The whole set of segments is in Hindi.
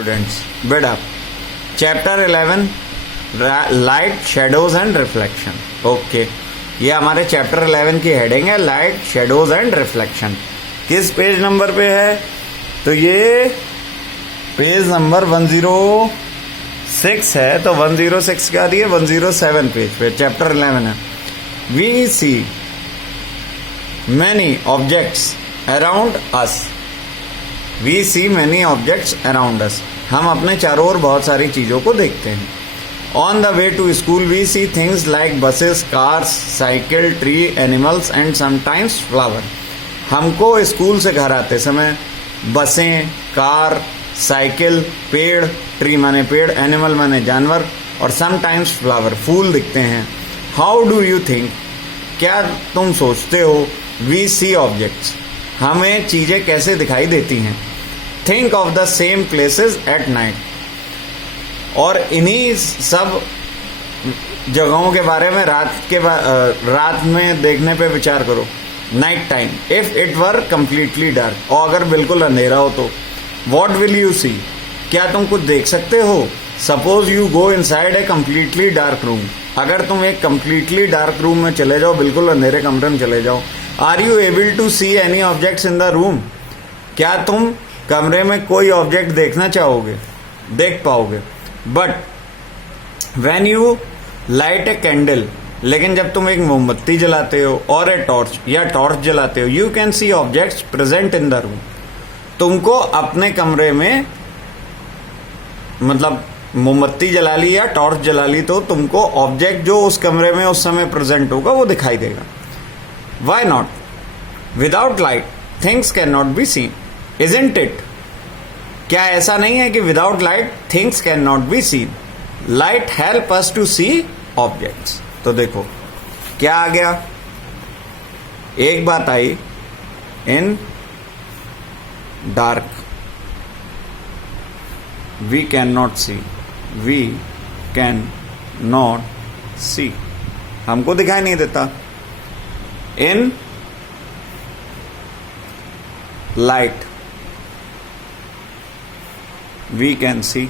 Students, bed up chapter 11 light shadows and reflection. Okay, ये हमारे चैप्टर 11 की हेडिंग है, लाइट शेडोज एंड रिफ्लेक्शन। किस पेज नंबर पे है? तो ये पेज नंबर 106 है। तो 106 क्या दिए? 107 पेज पे चैप्टर 11 है। We see many objects around us. We see many objects around us. हम अपने चारों ओर बहुत सारी चीजों को देखते हैं। On the way to school we see things like buses, cars, cycle, tree, animals and sometimes flower. हमको स्कूल से घर आते समय बसें, कार, साइकिल, पेड़, ट्री माने पेड़, एनिमल माने जानवर, और समटाइम्स फ्लावर फूल दिखते हैं। हाउ डू यू थिंक, क्या तुम सोचते हो? वी सी ऑब्जेक्ट्स, हमें चीजें कैसे दिखाई देती हैं। Think of the same places at night, और इन्हीं सब जगहों के बारे में रात में देखने पे विचार करो। Night time, if it were completely dark, और अगर बिल्कुल अंधेरा हो तो। वॉट विल यू सी, क्या तुम कुछ देख सकते हो? Suppose you go inside a completely dark room, अगर तुम एक कंप्लीटली डार्क रूम में चले जाओ, बिल्कुल अंधेरे कमरे में चले जाओ। Are you able to see any objects in the room, क्या तुम कमरे में कोई ऑब्जेक्ट देखना चाहोगे, देख पाओगे? But when you light a candle, लेकिन जब तुम एक मोमबत्ती जलाते हो और ए टॉर्च या टॉर्च जलाते हो, you can see objects present in the room. तुमको अपने कमरे में, मतलब मोमबत्ती जला ली या टॉर्च जला ली, तो तुमको ऑब्जेक्ट जो उस कमरे में उस समय प्रेजेंट होगा वो दिखाई देगा। Why not? Without light things can not be seen, isn't it? क्या ऐसा नहीं है कि without light things can not be seen? Light help us to see objects. तो देखो क्या आ गया, एक बात आई, in dark we can not see, we can not see, हमको दिखाई नहीं देता। In light we can see,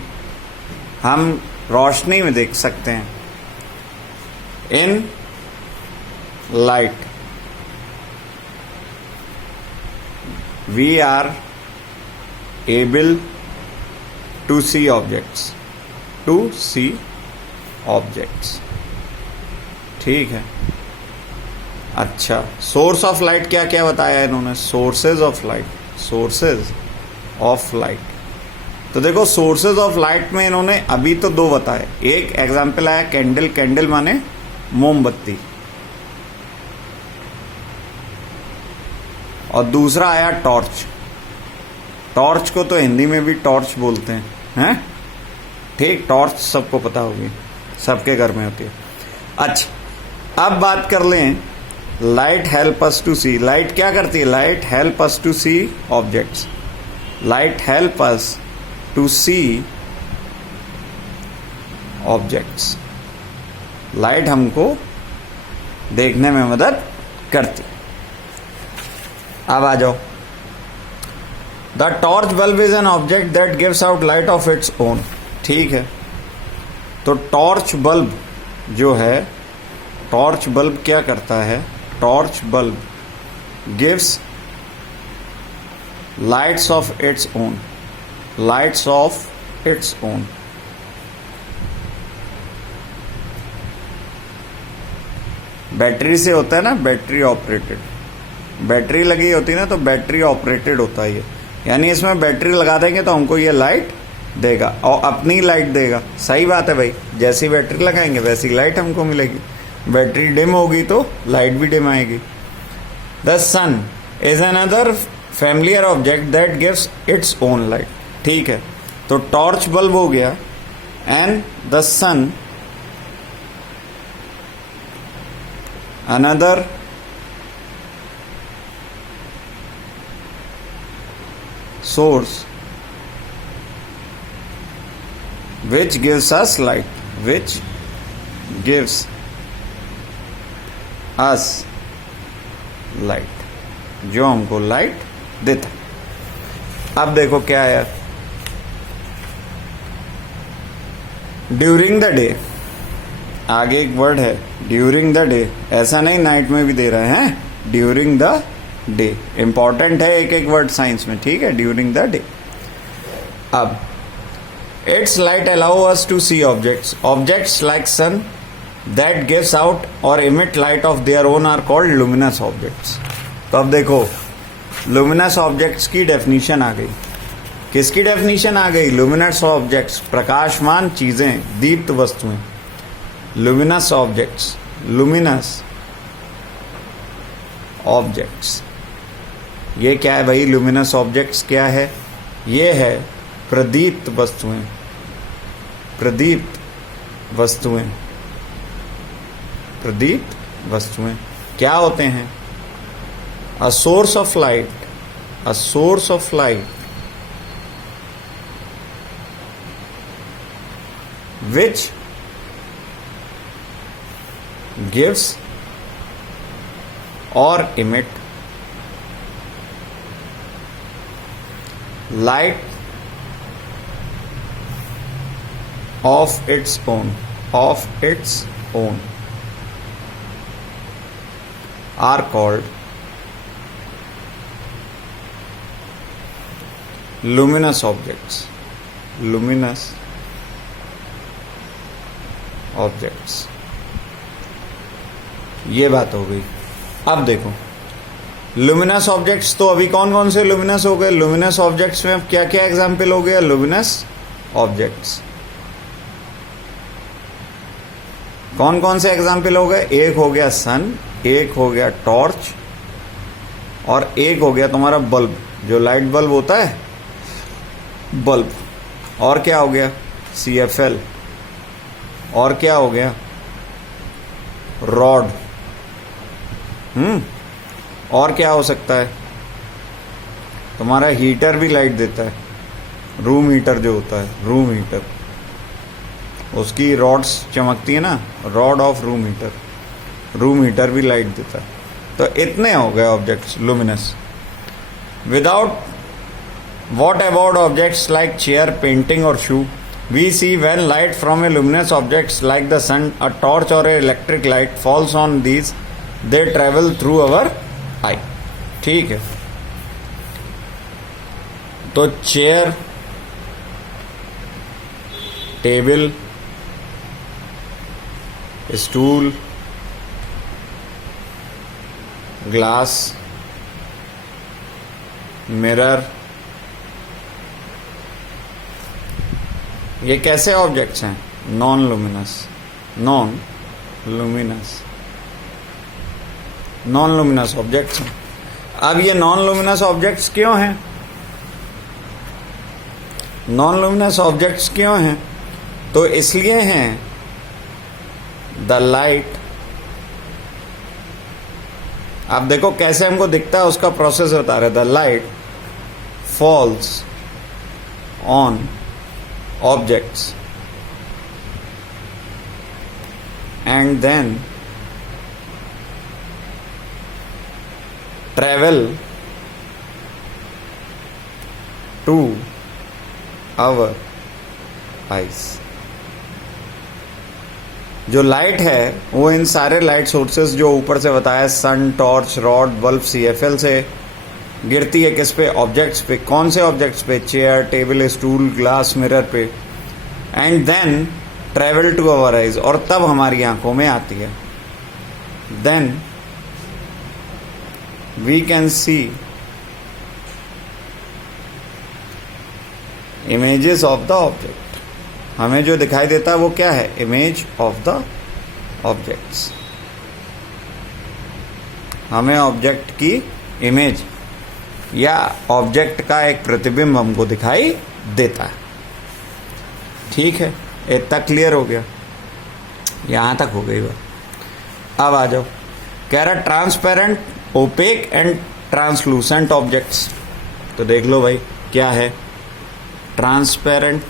हम रोशनी में देख सकते हैं। In light we are able to see objects, to see objects. ठीक है। अच्छा, सोर्स ऑफ लाइट क्या क्या बताया इन्होंने? Sources of light, sources of light. तो देखो सोर्सेज ऑफ लाइट में इन्होंने अभी तो दो बताए। एक एग्जाम्पल आया कैंडल, कैंडल माने मोमबत्ती, और दूसरा आया टॉर्च। टॉर्च को तो हिंदी में भी टॉर्च बोलते हैं, ठीक? टॉर्च सबको पता होगी, सबके घर में होती है। अच्छा, अब बात कर लें light help us to see. Light क्या करती है? Light help us to see objects. Light help us to see objects. Light हमको देखने में मदद करती। अब आ जाओ, the torch bulb is an object that gives out light of its own. ठीक है, तो टॉर्च बल्ब जो है, टॉर्च बल्ब क्या करता है? Torch bulb gives lights off its own, lights off its own. Battery से होता है ना, बैटरी ऑपरेटेड, बैटरी लगी होती है ना, तो बैटरी ऑपरेटेड होता है ये। यानी इसमें बैटरी लगा देंगे तो हमको ये लाइट देगा, और अपनी लाइट देगा। सही बात है भाई, जैसी बैटरी लगाएंगे वैसी लाइट हमको मिलेगी। बैटरी डिम होगी तो लाइट भी डिम आएगी। The sun is another familiar object that gives its own light. ठीक है, तो टॉर्च बल्ब हो गया, and the sun another source which gives us light, which gives us light, जो हमको लाइट देता। अब देखो क्या है, ड्यूरिंग द डे, आगे एक वर्ड है ड्यूरिंग द डे, ऐसा नहीं नाइट में भी दे रहे हैं, ड्यूरिंग द डे इंपॉर्टेंट है, एक एक वर्ड साइंस में, ठीक है, ड्यूरिंग द डे। अब it's light allow us to see objects, objects like sun that gives out और emit light of their own are called luminous objects. तो अब देखो लुमिनस ऑब्जेक्ट्स की डेफिनेशन आ गई, किसकी डेफिनेशन आ गई, लुमिनस ऑब्जेक्ट्स प्रकाशमान चीजें, दीप्त वस्तुएं, लुमिनस ऑब्जेक्ट्स, लुमिनस ऑब्जेक्ट्स। ये क्या है भाई, लुमिनस ऑब्जेक्ट्स क्या है, ये है प्रदीप्त वस्तुएं, प्रदीप्त वस्तुएं, प्रदीप्त वस्तुएं क्या होते हैं, a source of light, a source of light which gives or emit light of its own, of its own are called luminous objects, luminous objects. ये बात हो गई। अब देखो लुमिनस ऑब्जेक्ट्स, तो अभी कौन कौन से लुमिनस हो गए, लुमिनस ऑब्जेक्ट्स में अब क्या क्या एग्जाम्पल हो गया, लुमिनस ऑब्जेक्ट्स कौन कौन से एग्जाम्पल हो गए, एक हो गया सन, एक हो गया टॉर्च, और एक हो गया तुम्हारा बल्ब, जो लाइट बल्ब होता है बल्ब, और क्या हो गया CFL, और क्या हो गया रॉड, और क्या हो सकता है, तुम्हारा हीटर भी लाइट देता है, रूम हीटर जो होता है, रूम हीटर, उसकी रॉड्स चमकती है ना, rod of room heater, room heater भी लाइट देता है। तो इतने हो गए objects luminous. Without what about objects like chair, painting और शू we see when light from a luminous objects like the sun, a torch or a electric light falls on these, they travel through our eye। ठीक है, तो chair, table, stool, glass, mirror, ये कैसे ऑब्जेक्ट्स हैं, non luminous, non luminous, non luminous objects हैं। अब ये नॉन लुमिनस ऑब्जेक्ट्स क्यों हैं, नॉन लुमिनस ऑब्जेक्ट्स क्यों हैं, तो इसलिए हैं द लाइट, आप देखो कैसे हमको दिखता है उसका प्रोसेस बता रहे, the light falls on objects and then travel to our eyes। जो लाइट है वो इन सारे लाइट सोर्सेस जो ऊपर से बताया, सन, टॉर्च, रॉड, बल्ब, CFL से गिरती है किस पे, ऑब्जेक्ट्स पे। कौन से ऑब्जेक्ट्स पे, chair, table, stool, glass, mirror पे, and then travel to our eyes, और तब हमारी आंखों में आती है। Then we can see images of the object, हमें जो दिखाई देता है वो क्या है, इमेज ऑफ द ऑब्जेक्ट्स, हमें ऑब्जेक्ट की इमेज या ऑब्जेक्ट का एक प्रतिबिंब हमको दिखाई देता है। ठीक है, इतना क्लियर हो गया, यहां तक हो गई बात। अब आ जाओ, कह रहा transparent, opaque and translucent objects. तो देख लो भाई क्या है, ट्रांसपेरेंट,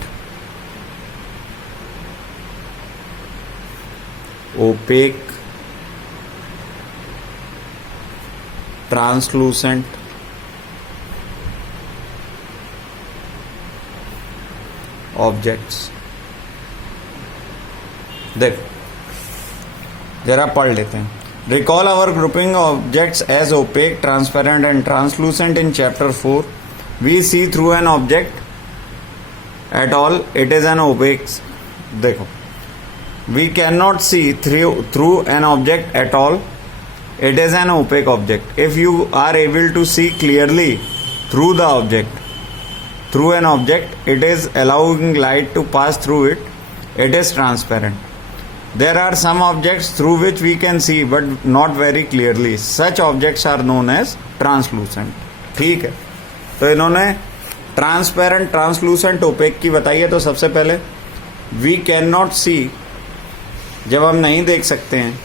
ओपेक, ट्रांसलूसेंट, ऑब्जेक्ट्स। देखो जरा पढ़ लेते हैं. Recall our grouping objects as opaque, transparent and translucent in chapter 4. We see through an object at all, it is an opaque. देखो, we cannot see through an object at all, it is an opaque object. If you are able to see clearly through the object, through an object, it is allowing light to pass through it, it is transparent. There are some objects through which we can see but not very clearly. Such objects are known as translucent. ठीक है, तो इन्होंने ट्रांसपेरेंट, ट्रांसलूसेंट, ओपेक की बताई है. तो सबसे पहले वी कैन नॉट सी, जब हम नहीं देख सकते हैं,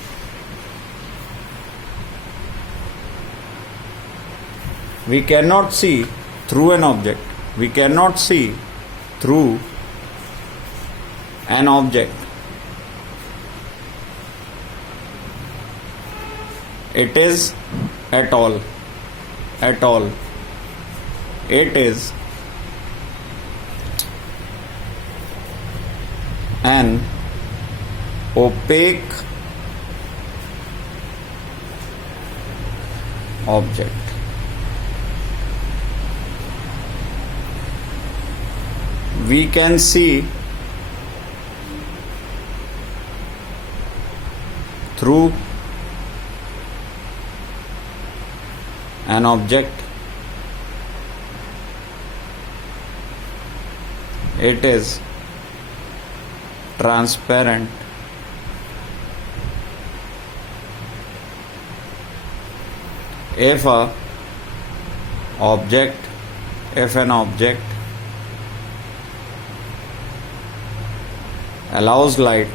we can not see through an object, we can not see through an object. It is at all, at all. It is an opaque object. We can see through an object, it is transparent. If an object allows light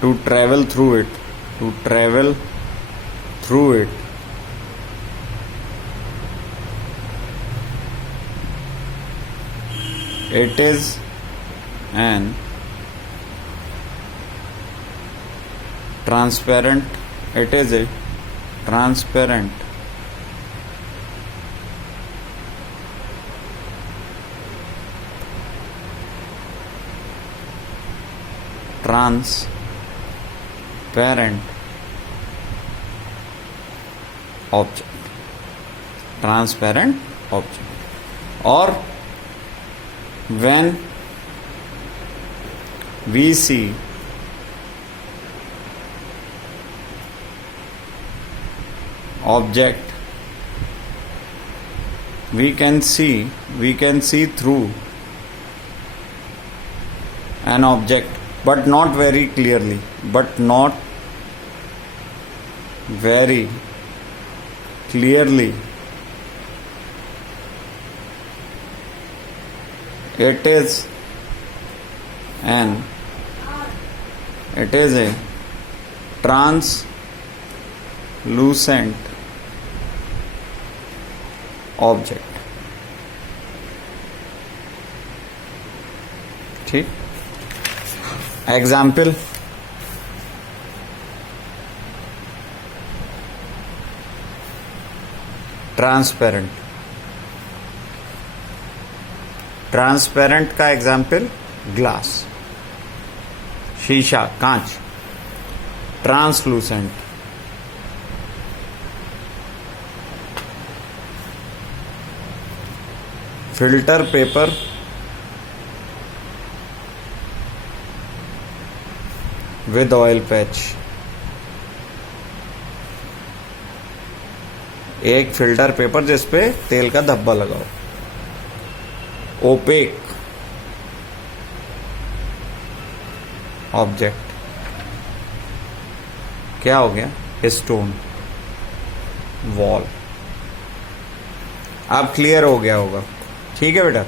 to travel through it, it is an transparent, it is a transparent object, transparent object. Or when we see object, we can see through an object but not very clearly, it is a translucent object. ठीक. Example, transparent. ट्रांसपेरेंट का एग्जाम्पल ग्लास, शीशा, कांच. Translucent, filter paper, with oil patch. एक फिल्टर पेपर जिस पे तेल का धब्बा लगाओ. ओपेक ऑब्जेक्ट, क्या हो गया? Stone, wall. अब क्लियर हो गया होगा. ठीक है बेटा.